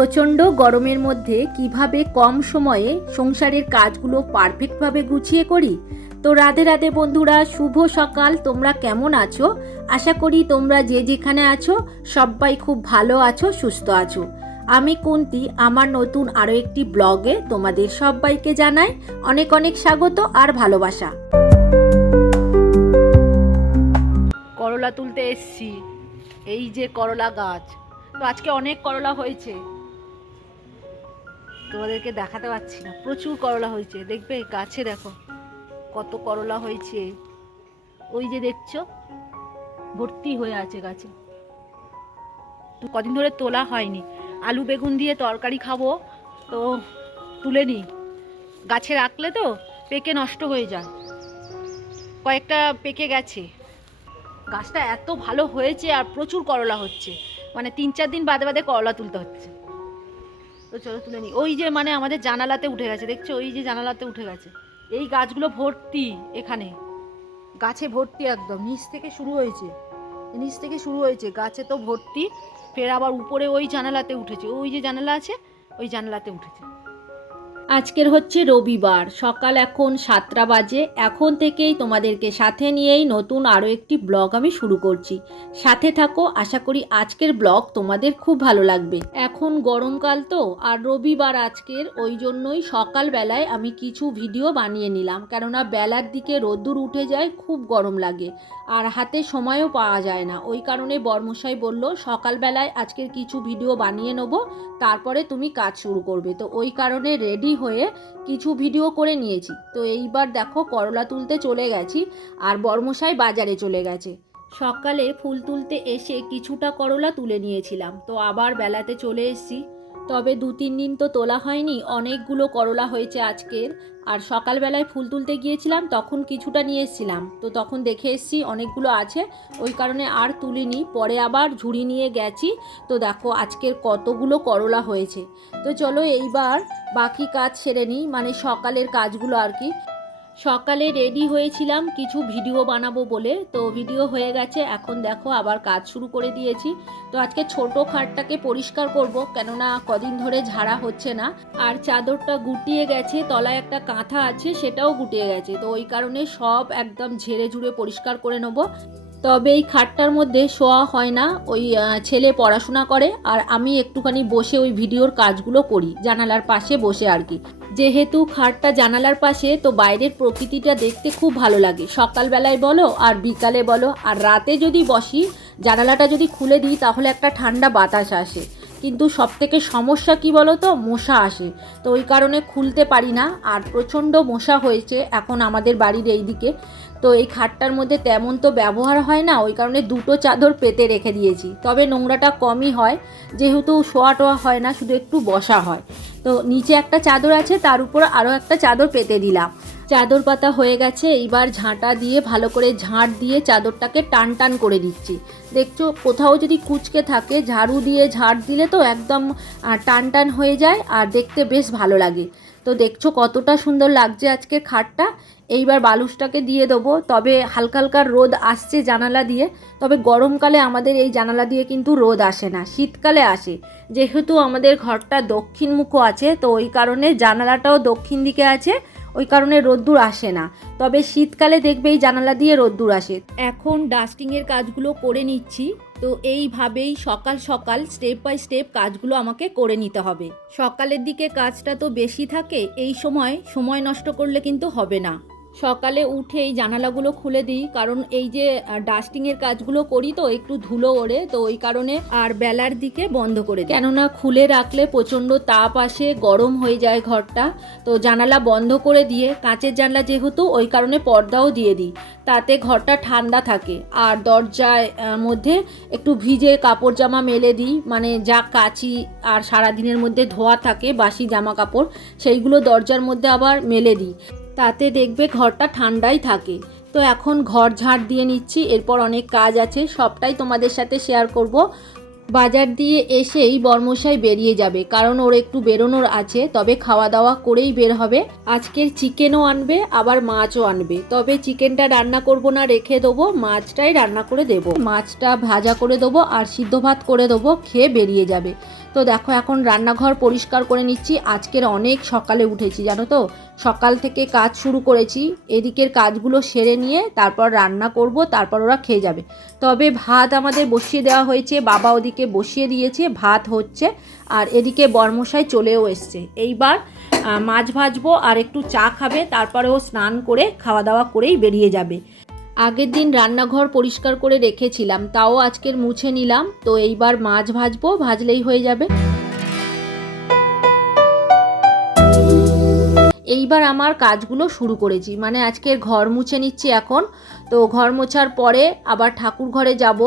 প্রচণ্ড গরমের মধ্যে কীভাবে কম সময়ে সংসারের কাজগুলো পারফেক্টভাবে গুছিয়ে করি? তো রাধে রাধে বন্ধুরা, শুভ সকাল। তোমরা কেমন আছো? আশা করি তোমরা যে যেখানে আছো, সবাই খুব ভালো আছো, সুস্থ আছো। আমি কুন্তি, আমার নতুন আরও একটি ব্লগে তোমাদের সবাইকে জানাই অনেক অনেক স্বাগত আর ভালোবাসা। করলা তুলতে এসছি। এই যে করলা গাছ। তো আজকে অনেক করলা হয়েছে। তোমাদেরকে দেখাতে পারছি না। প্রচুর করলা হয়েছে, দেখবে? গাছে দেখো, কত করলা হয়েছে। ওই যে দেখছ, ভর্তি হয়ে আছে গাছে। তো কদিন ধরে তোলা হয়নি। আলু বেগুন দিয়ে তরকারি খাব, তো তুলে নিই। গাছে রাখলে তো পেকে নষ্ট হয়ে যায়। কয়েকটা পেকে গেছে। গাছটা এত ভালো হয়েছে আর প্রচুর করলা হচ্ছে। মানে তিন চার দিন বাদে বাদে করলা তুলতে হচ্ছে। তো চলো তুলে নিই। ওই যে মানে আমাদের জানালাতে উঠে গেছে, দেখছ? ওই যে জানালাতে উঠে গেছে। এই গাছগুলো ভর্তি এখানে। গাছে ভর্তি একদম। নিচ থেকে শুরু হয়েছে। নিচ থেকে শুরু হয়েছে। গাছে তো ভর্তি। ফের আবার উপরে ওই জানালাতে উঠেছে। ওই যে জানালা আছে, ওই জানালাতে উঠেছে। আজকের হচ্ছে রবিবার। সকাল এখন সাতটা বাজে। এখন থেকেই তোমাদেরকে সাথে নিয়েই নতুন আরও একটি ব্লগ আমি শুরু করছি। সাথে থাকো, আশা করি আজকের ব্লগ তোমাদের খুব ভালো লাগবে। এখন গরমকাল তো, আর রবিবার আজকের, ওই জন্যই সকালবেলায় আমি কিছু ভিডিও বানিয়ে নিলাম। কেননা বেলার দিকে রোদ্দুর উঠে যায়, খুব গরম লাগে। আর হাতে সময়ও পাওয়া যায় না। ওই কারণে বর্মশাই বলল, সকালবেলায় আজকের কিছু ভিডিও বানিয়ে নেব, তারপরে তুমি কাজ শুরু করবে। তো ওই কারণে রেডি হয়ে কিছু ভিডিও করে নিয়েছি। তো এইবার দেখো করলা তুলতে চলে গেছি আর বর্মশাই বাজারে চলে গেছে। সকালে ফুল তুলতে এসে কিছুটা করলা তুলে নিয়েছিলাম। তো আবার বেলাতে চলে এসেছি। তবে দু তিন দিন তো তোলা হয়নি। অনেকগুলো করলা হয়েছে আজকের। আর সকালবেলায় ফুল তুলতে গিয়েছিলাম, তখন কিছুটা নিয়ে এসেছিলাম। তো তখন দেখে এসেছি অনেকগুলো আছে, ওই কারণে আর তুলিনি। পরে আবার ঝুড়ি নিয়ে গেছি। তো দেখো, আজকের কতগুলো করলা হয়েছে। তো চলো এইবার বাকি কাজ সেরে নিই মানে সকালের কাজগুলো আর কি। সকালে রেডি হয়েছিলাম, কিছু ভিডিও বানাবো বলে। তো ভিডিও হয়ে গেছে, এখন দেখো আবার কাজ শুরু করে দিয়েছি। তো আজকে ছোট খাটটাকে পরিষ্কার করব, কেননা কদিন ধরে ঝাড়া হচ্ছে না। আর চাদরটা গুটিয়ে গেছে, তলায় একটা কাঁথা আছে, সেটাও গুটিয়ে গেছে। তো ওই কারণে সব একদম ঝেড়ে ঝুড়ে পরিষ্কার করে নেব। তবে এই খাটটার মধ্যে শোয়া হয় না, ওই ছেলে পড়াশোনা করে, আর আমি একটুখানি বসে ওই ভিডিওর কাজগুলো করি, জানালার পাশে বসে আর কি। যেহেতু খাটটা জানালার পাশে, তো বাইরের প্রকৃতিটা দেখতে খুব ভালো লাগে। সকালবেলায় বলো আর বিকালে বলো। আর রাতে যদি বসি, জানালাটা যদি খুলে দিই, তাহলে একটা ঠান্ডা বাতাস আসে। কিন্তু সব থেকে সমস্যা কি বলো তো মশা আসে। তো ওই কারণে খুলতে পারি না। আর প্রচণ্ড মশা হয়েছে এখন আমাদের বাড়ির এই দিকে তো এই খাটটার মধ্যে তেমন তো ব্যবহার হয় না। ওই কারণে দুটো চাদর পেতে রেখে দিয়েছি। তবে নোংরাটা কমই হয়। যেহেতু শোয়া টোয়া হয় না, শুধু একটু বসা হয়। তো নিচে একটা চাদর আছে, তার উপর আরও একটা চাদর পেতে দিলাম। চাদর পাতা হয়ে গেছে, এইবার ঝাঁটা দিয়ে, ভালো করে ঝাঁট দিয়ে চাদরটাকে টান টান করে দিচ্ছি দেখছ, কোথাও যদি কুচকে থাকে, ঝাড়ু দিয়ে ঝাড় দিলে তো একদম টান টান হয়ে যায় আর দেখতে বেশ ভালো লাগে। তো দেখছ কতটা সুন্দর লাগছে আজকে খাটটা। এইবার বালুসটাকে দিয়ে দেবো। তবে হালকা হালকা রোদ আসছে জানালা দিয়ে। তবে গরমকালে আমাদের এই জানালা দিয়ে কিন্তু রোদ আসে না, শীতকালে আসে। যেহেতু আমাদের ঘরটা দক্ষিণমুখো আছে, তো ওই কারণে জানালাটাও দক্ষিণ দিকে আছে। ওই কারণে রোদ্দুর আসে না। তবে শীতকালে দেখবেই জানালা দিয়ে রোদ্দুর আসে। এখন ডাস্টিংয়ের কাজগুলো করে নিচ্ছি, তো এইভাবেই সকাল সকাল স্টেপ বাই স্টেপ কাজগুলো আমাকে করে নিতে হবে। সকালের দিকে কাজটা তো বেশি থাকে, এই সময় সময় নষ্ট করলে কিন্তু হবে না। সকালে উঠেই জানালাগুলো খুলে দিই কারণ এই যে ডাস্টিংয়ের কাজগুলো করি তো একটু ধুলো ওড়ে তো ওই কারণে আর বেলার দিকে বন্ধ করে দিই। কেননা খুলে রাখলে প্রচণ্ড তাপ আসে গরম হয়ে যায় ঘরটা তো জানালা বন্ধ করে দিয়ে কাঁচের জানলা যেহেতু ওই কারণে পর্দাও দিয়ে দিই। তাতে ঘরটা ঠান্ডা থাকে আর দরজায় আহ, মধ্যে একটু ভিজে কাপড় জামা মেলে দিই মানে যা কাচি আর সারাদিনের মধ্যে ধোয়া থাকে বাসি জামা কাপড় সেইগুলো দরজার মধ্যে আবার মেলে দিই। তাতে দেখবে ঘরটা ঠান্ডাই থাকে। তো এখন ঘর ঝাড় দিয়ে নিচ্ছি, এরপর অনেক কাজ আছে, সবটাই তোমাদের সাথে শেয়ার করব। বাজার দিয়ে এসেই বর্মশাই বেরিয়ে যাবে, কারণ ওর একটু বেরোনোর আছে, তবে খাওয়া দাওয়া করেই বের হবে। আজকের চিকেনও আনবে, আবার মাছও আনবে। তবে চিকেনটা রান্না করব না, রেখে দেবো, মাছটাই রান্না করে দেবো। মাছটা ভাজা করে দেবো, আর সিদ্ধ ভাত করে দেবো, খেয়ে বেরিয়ে যাবে। তো দেখো এখন রান্নাঘর পরিষ্কার করে নিচ্ছি। আজকের অনেক সকালে উঠেছি, জানো তো? সকাল থেকে কাজ শুরু করেছি। এদিকের কাজগুলো সেরে নিয়ে তারপর রান্না করব, তারপর ওরা খেয়ে যাবে। তবে ভাত আমাদের বসিয়ে দেওয়া হয়েছে, বাবা ওদিকে বসিয়ে দিয়েছে, ভাত হচ্ছে। আর এদিকে বর্মশাই চলেও এসছে। এইবার মাছ ভাজবো আর একটু চা খাবে, তারপরে ও স্নান করে খাওয়া দাওয়া করেই বেরিয়ে যাবে। আগের দিন রান্নাঘর পরিষ্কার করে রেখেছিলাম, তাও আজকের মুছে নিলাম, তো এইবার মাছ ভাজবো, ভাজলেই হয়ে যাবে। এইবার আমার কাজগুলো শুরু করেছি মানে আজকের ঘর মুছে নিচ্ছি এখন, তো ঘর মোছার পরে আবার ঠাকুর ঘরে যাব,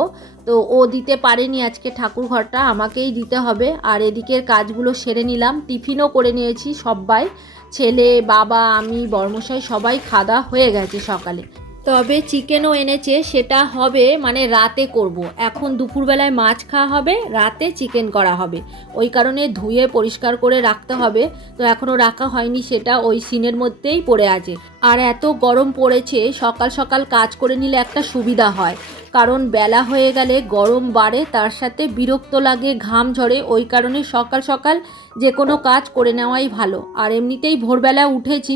তো ও দিতে পারেনি আজকে ঠাকুর ঘরটা, আমাকেই দিতে হবে, আর এদিকের কাজগুলো সেরে নিলাম, টিফিনও করে নিয়েছি সবাই ছেলে, বাবা, আমি, বর্মশাই সবাই খাওয়া হয়ে গেছে সকালে। তবে চিকেনও এনেছে, সেটা হবে মানে রাতে করব। এখন দুপুরবেলায় মাছ খাওয়া হবে, রাতে চিকেন করা হবে। ওই কারণে ধুয়ে পরিষ্কার করে রাখতে হবে। তো এখনও রাখা হয়নি, সেটা ওই সিনের মধ্যেই পড়ে আছে। আর এত গরম পড়েছে, সকাল সকাল কাজ করে নিলে একটা সুবিধা হয়। কারণ বেলা হয়ে গেলে গরম বাড়ে, তার সাথে বিরক্ত লাগে, ঘাম ঝরে, ওই কারণে সকাল সকাল যে কোনো কাজ করে নেওয়াই ভালো। আর এমনিতেই ভোরবেলা উঠেছি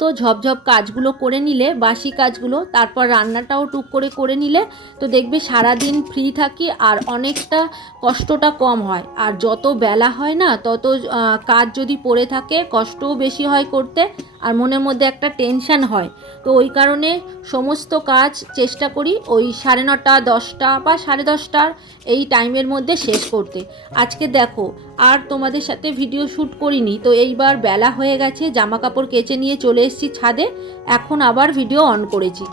তো ঝপঝপ কাজগুলো করে নিলে, বাসি কাজগুলো, তারপর রান্নাটাও টুক করে করে নিলে, তো দেখবে সারাদিন ফ্রি থাকি আর অনেকটা কষ্টটা কম হয়। আর যত বেলা হয় না, তত কাজ যদি পড়ে থাকে, কষ্টও বেশি হয় করতে আর মনের মধ্যে একটা টেনশন হয়। তো ওই কারণে সমস্ত কাজ চেষ্টা করি ওই সাড়ে নটা, দশটা বা সাড়ে দশটার এই টাইমের মধ্যে শেষ করতে। আজকে দেখো আর তোমাদের সাথে ভিডিও শ্যুট করিনি। তো এইবার বেলা হয়ে গেছে জামা কাপড় কেচে নিয়ে চলে এসেছি ছাদে। এখন আবার ভিডিও অন করেছি।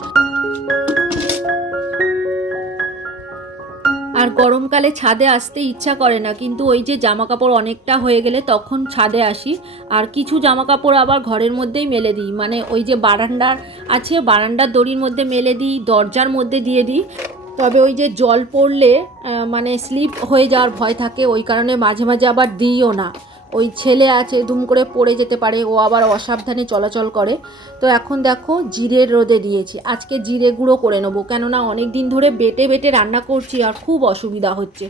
আর গরমকালে ছাদে আসতে ইচ্ছা করে না, কিন্তু ওই যে জামা কাপড় অনেকটা হয়ে গেলে তখন ছাদে আসি। আর কিছু জামা কাপড় আবার ঘরের মধ্যেই মেলে দিই। মানে ওই যে বারান্দার আছে, বারান্দার দড়ির মধ্যে মেলে দিই, দরজার মধ্যে দিয়ে দিই। তবে ওই যে জল পড়লে মানে স্লিপ হয়ে যাওয়ার ভয় থাকে, ওই কারণে মাঝে মাঝে আবার দিইও না। ওই ছেলে আছে, দুম করে পড়ে যেতে পারে, ও আবার অসাবধানে চলাচল করে। তো এখন দেখো জিরে রোদে দিয়েছি। আজকে জিরে গুঁড়ো করে নেব, কেননা অনেক দিন ধরে বেটে বেটে রান্না করছি আর খুব অসুবিধা হচ্ছে।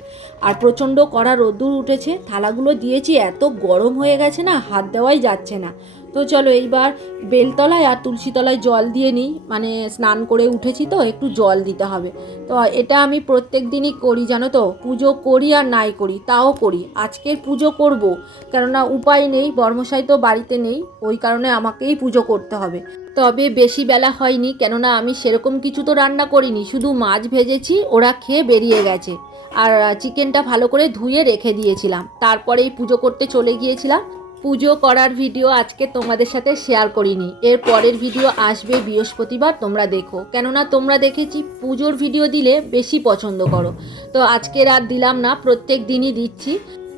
আর প্রচণ্ড কড়া রোদ্দুর উঠেছে, থালাগুলো দিয়েছি, এত গরম হয়ে গেছে না, হাত দেওয়াই যাচ্ছে না। তো চলো এইবার বেলতলায় আর তুলসীতলায় জল দিয়ে নিই। মানে স্নান করে উঠেছি তো, একটু জল দিতে হবে। তো এটা আমি প্রত্যেক দিনই করি, জানো তো? পুজো করি আর নাই করি, তাও করি। আজকের পুজো করব, কেননা উপায় নেই, বর্মশাই তো বাড়িতে নেই, ওই কারণে আমাকেই পুজো করতে হবে। তবে বেশি বেলা হয়নি, কেননা আমি সেরকম কিছু তো রান্না করিনি, শুধু মাছ ভেজেছি, ওরা খেয়ে বেরিয়ে গেছে। আর চিকেনটা ভালো করে ধুয়ে রেখে দিয়েছিলাম। তারপরেই পুজো করতে চলে গিয়েছিলাম। পুজো করার ভিডিও আজকে তোমাদের সাথে শেয়ার করিনি। এর পরের ভিডিও আসবে বৃহস্পতিবার, তোমরা দেখো। কেননা তোমরা দেখেছি পুজোর ভিডিও দিলে বেশি পছন্দ করো। তো আজকের আর দিলাম না, প্রত্যেক দিনই দিচ্ছি।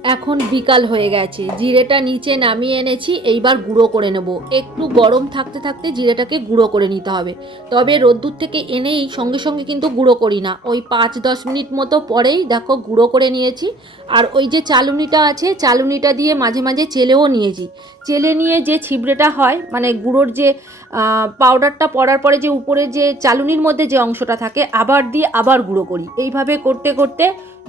এখন বিকাল হয়ে গেছে। জিরেটা নিচে নামিয়ে এনেছি, এইবার গুঁড়ো করে নেব। একটু গরম থাকতে থাকতে জিরেটাকে গুঁড়ো করে নিতে হবে। তবে রোদ্দুর থেকে এনেই সঙ্গে সঙ্গে কিন্তু গুঁড়ো করি না। ওই পাঁচ দশ মিনিট মতো পরেই দেখো গুঁড়ো করে নিয়েছি। আর ওই যে চালুনিটা আছে, চালুনিটা দিয়ে মাঝে মাঝে চেলেও নিয়েছি। চেলে নিয়ে যে ছিবড়েটা হয় মানে গুঁড়োর যে পাউডারটা পড়ার পরে যে উপরে যে চালুনির মধ্যে যে অংশটা থাকে, আবার দিয়ে আবার গুঁড়ো করি। এইভাবে করতে করতে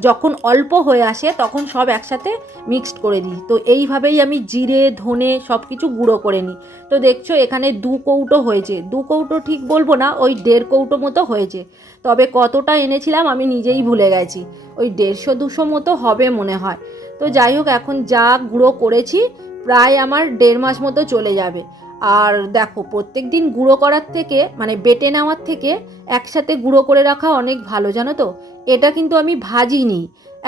যখন অল্প হয়ে আসে, তখন সব একসাথে মিক্সড করে দিই। তো এইভাবেই আমি জিরে, ধনে সব কিছু গুঁড়ো করে নিই। তো দেখছ এখানে দু কৌটো হয়েছে। দু কৌটো ঠিক বলব না, ওই দেড় কৌটো মতো হয়েছে। তবে কতটা এনেছিলাম আমি নিজেই ভুলে গেছি। ওই দেড়শো দুশো মতো হবে মনে হয়। তো যাই হোক, এখন যা গুঁড়ো করেছি প্রায় আমার দেড় মাস মতো চলে যাবে। আর দেখো, প্রত্যেক দিন গুঁড়ো করার থেকে মানে বেটে নেওয়ার থেকে একসাথে গুঁড়ো করে রাখা অনেক ভালো, জানো তো? এটা কিন্তু আমি ভাজিনি।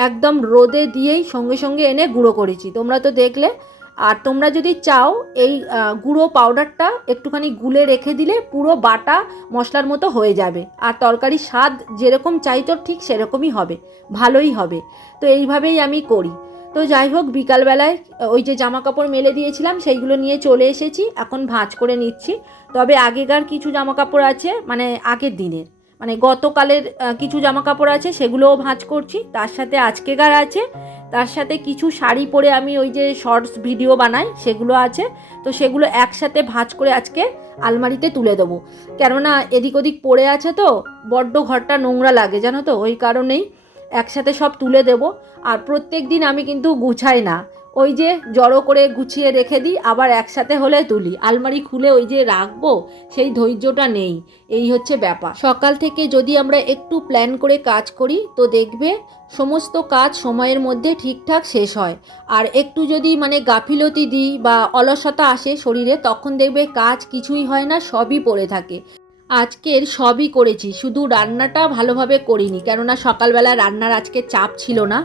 একদম রোদে দিয়েই সঙ্গে সঙ্গে এনে গুঁড়ো করেছি। তোমরা তো দেখলে, আর তোমরা যদি চাও, এই গুঁড়ো পাউডারটা একটুখানি গুলে রেখে দিলে পুরো বাটা মশলার মতো হয়ে যাবে। আর তরকারির স্বাদ যেরকম চাইতো ঠিক সেরকমই হবে, ভালোই হবে। তো এইভাবেই আমি করি। তো যাই হোক, বিকালবেলায় ওই যে জামা কাপড় মেলে দিয়েছিলাম, সেইগুলো নিয়ে চলে এসেছি। এখন ভাঁজ করে নিচ্ছি। তবে আগেকার কিছু জামা কাপড় আছে মানে আগের দিনের। মানে গতকালের কিছু জামা কাপড় আছে, সেগুলোও ভাঁজ করছি। তার সাথে আজকেকার আছে। তার সাথে কিছু শাড়ি পরে আমি ওই যে শর্টস ভিডিও বানাই, সেগুলো আছে। তো সেগুলো একসাথে ভাঁজ করে আজকে আলমারিতে তুলে দেবো। কেননা এদিক ওদিক পড়ে আছে তো, বড্ড ঘরটা নোংরা লাগে, জানো তো? ওই কারণেই একসাথে সব তুলে দেব, আর প্রত্যেক দিন আমি কিন্তু গুছাই না। ওই যে জড়ো করে গুছিয়ে রেখে দিই, আবার একসাথে হলে তুলি। আলমারি খুলে ওই যে রাখব, সেই ধৈর্যটা নেই। এই হচ্ছে ব্যাপার। সকাল থেকে যদি আমরা একটু প্ল্যান করে কাজ করি, তো দেখবে সমস্ত কাজ সময়ের মধ্যে ঠিকঠাক শেষ হয়। আর একটু যদি মানে গাফিলতি দিই বা অলসতা আসে শরীরে, তখন দেখবে কাজ কিছুই হয় না, সবই পড়ে থাকে। আজকের সবই করেছি, শুধু রান্নাটা ভালোভাবে করিনি, কেননা সকালবেলা রান্নার আজকে চাপ ছিল না।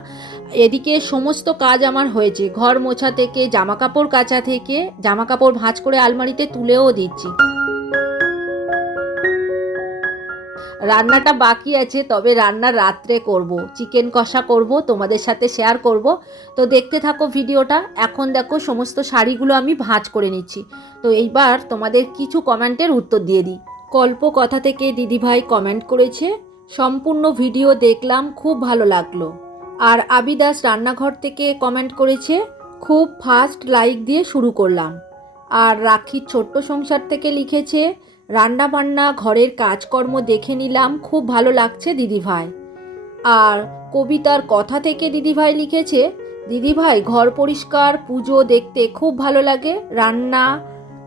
এদিকে সমস্ত কাজ আমার হয়েছে, ঘর মোছা থেকে জামা কাপড় কাচা থেকে জামা কাপড় ভাঁজ করে আলমারিতে তুলেও দিচ্ছি। রান্নাটা বাকি আছে, তবে রান্না রাত্রে করব, চিকেন কষা করব, তোমাদের সাথে শেয়ার করব। তো দেখতে থাকো ভিডিওটা, এখন দেখো সমস্ত শাড়িগুলো আমি ভাঁজ করে নিচ্ছি। তো এইবার তোমাদের কিছু কমেন্টের উত্তর দিয়ে দিই। কল্প কথা থেকে দিদিভাই কমেন্ট করেছে, সম্পূর্ণ ভিডিও দেখলাম, খুব ভালো লাগল। আর আবিদাস রান্নাঘর থেকে কমেন্ট করেছে, খুব ফাস্ট লাইক দিয়ে শুরু করলাম। আর রাখির ছোট্ট সংসার থেকে লিখেছে, রান্না বান্না, ঘরের কাজকর্ম দেখে নিলাম, খুব ভালো লাগছে দিদিভাই। আর কবিতার কথা থেকে দিদিভাই লিখেছে, দিদিভাই ঘর পরিষ্কার, পুজো দেখতে খুব ভালো লাগে, রান্না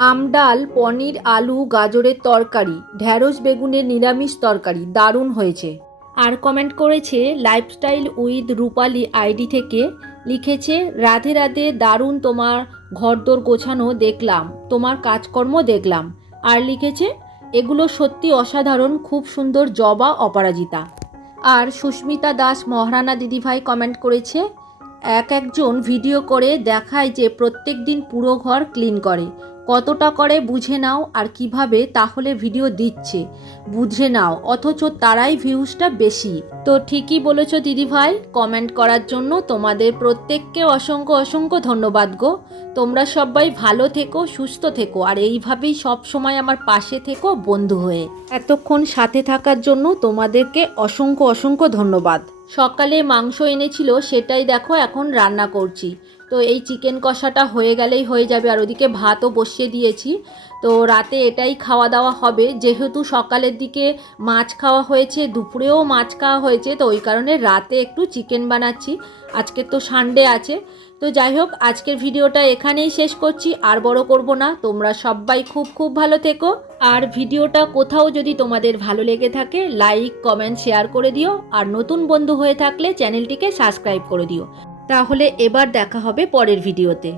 আমডাল পনির, আলু, গাজরের তরকারি ঢ্যাঁড়স বেগুনের নিরামিষ তরকারি, দারুণ হয়েছে। আর কমেন্ট করেছে লাইফস্টাইল উইথ রূপালি আইডি থেকে লিখেছে, রাধে রাধে, দারুণ তোমার ঘরদোর গোছানো দেখলাম, তোমার কাজকর্ম দেখলাম। আর লিখেছে, এগুলো সত্যি অসাধারণ, খুব সুন্দর জবা অপরাজিতা। আর সুস্মিতা দাস মহারানা দিদিভাই কমেন্ট করেছে, এক একজন ভিডিও করে দেখায় যে প্রত্যেক দিন পুরো ঘর ক্লিন করে। কতটা করে বুঝে নাও আর কীভাবে তাহলে ভিডিও দিচ্ছে। বুঝে নাও, অথচ তারাই ভিউজটা বেশি। তো ঠিকই বলেছ দিদিভাই কমেন্ট করার জন্য তোমাদের প্রত্যেককে অসংখ্য অসংখ্য ধন্যবাদ গো। তোমরা সবাই ভালো থেকো, সুস্থ থেকো, আর এইভাবেই সব সময় আমার পাশে থেকো বন্ধু হয়ে। এতক্ষণ সাথে থাকার জন্য তোমাদেরকে অসংখ্য অসংখ্য ধন্যবাদ। সকালে মাংস এনেছিল, সেটাই দেখো এখন রান্না করছি। তো এই চিকেন কষাটা হয়ে গেলেই হয়ে যাবে। আর ওদিকে ভাতও বসিয়ে দিয়েছি। তো রাতে এটাই খাওয়া দাওয়া হবে। যেহেতু সকালের দিকে মাছ খাওয়া হয়েছে, দুপুরেও মাছ খাওয়া হয়েছে, তো ওই কারণে রাতে একটু চিকেন বানাচ্ছি। আজকে তো সানডে আছে। তো যাই হোক, আজকের ভিডিওটা এখানেই শেষ করছি। আর বড় করব না। তোমরা সবাই খুব খুব ভালো থেকো। আর ভিডিওটা কোথাও যদি তোমাদের ভালো লেগে থাকে লাইক কমেন্ট শেয়ার করে দিও। আর নতুন বন্ধু হয়ে থাকলে চ্যানেলটিকে সাবস্ক্রাইব করে দিও। তাহলে এবার দেখা হবে পরের ভিডিওতে।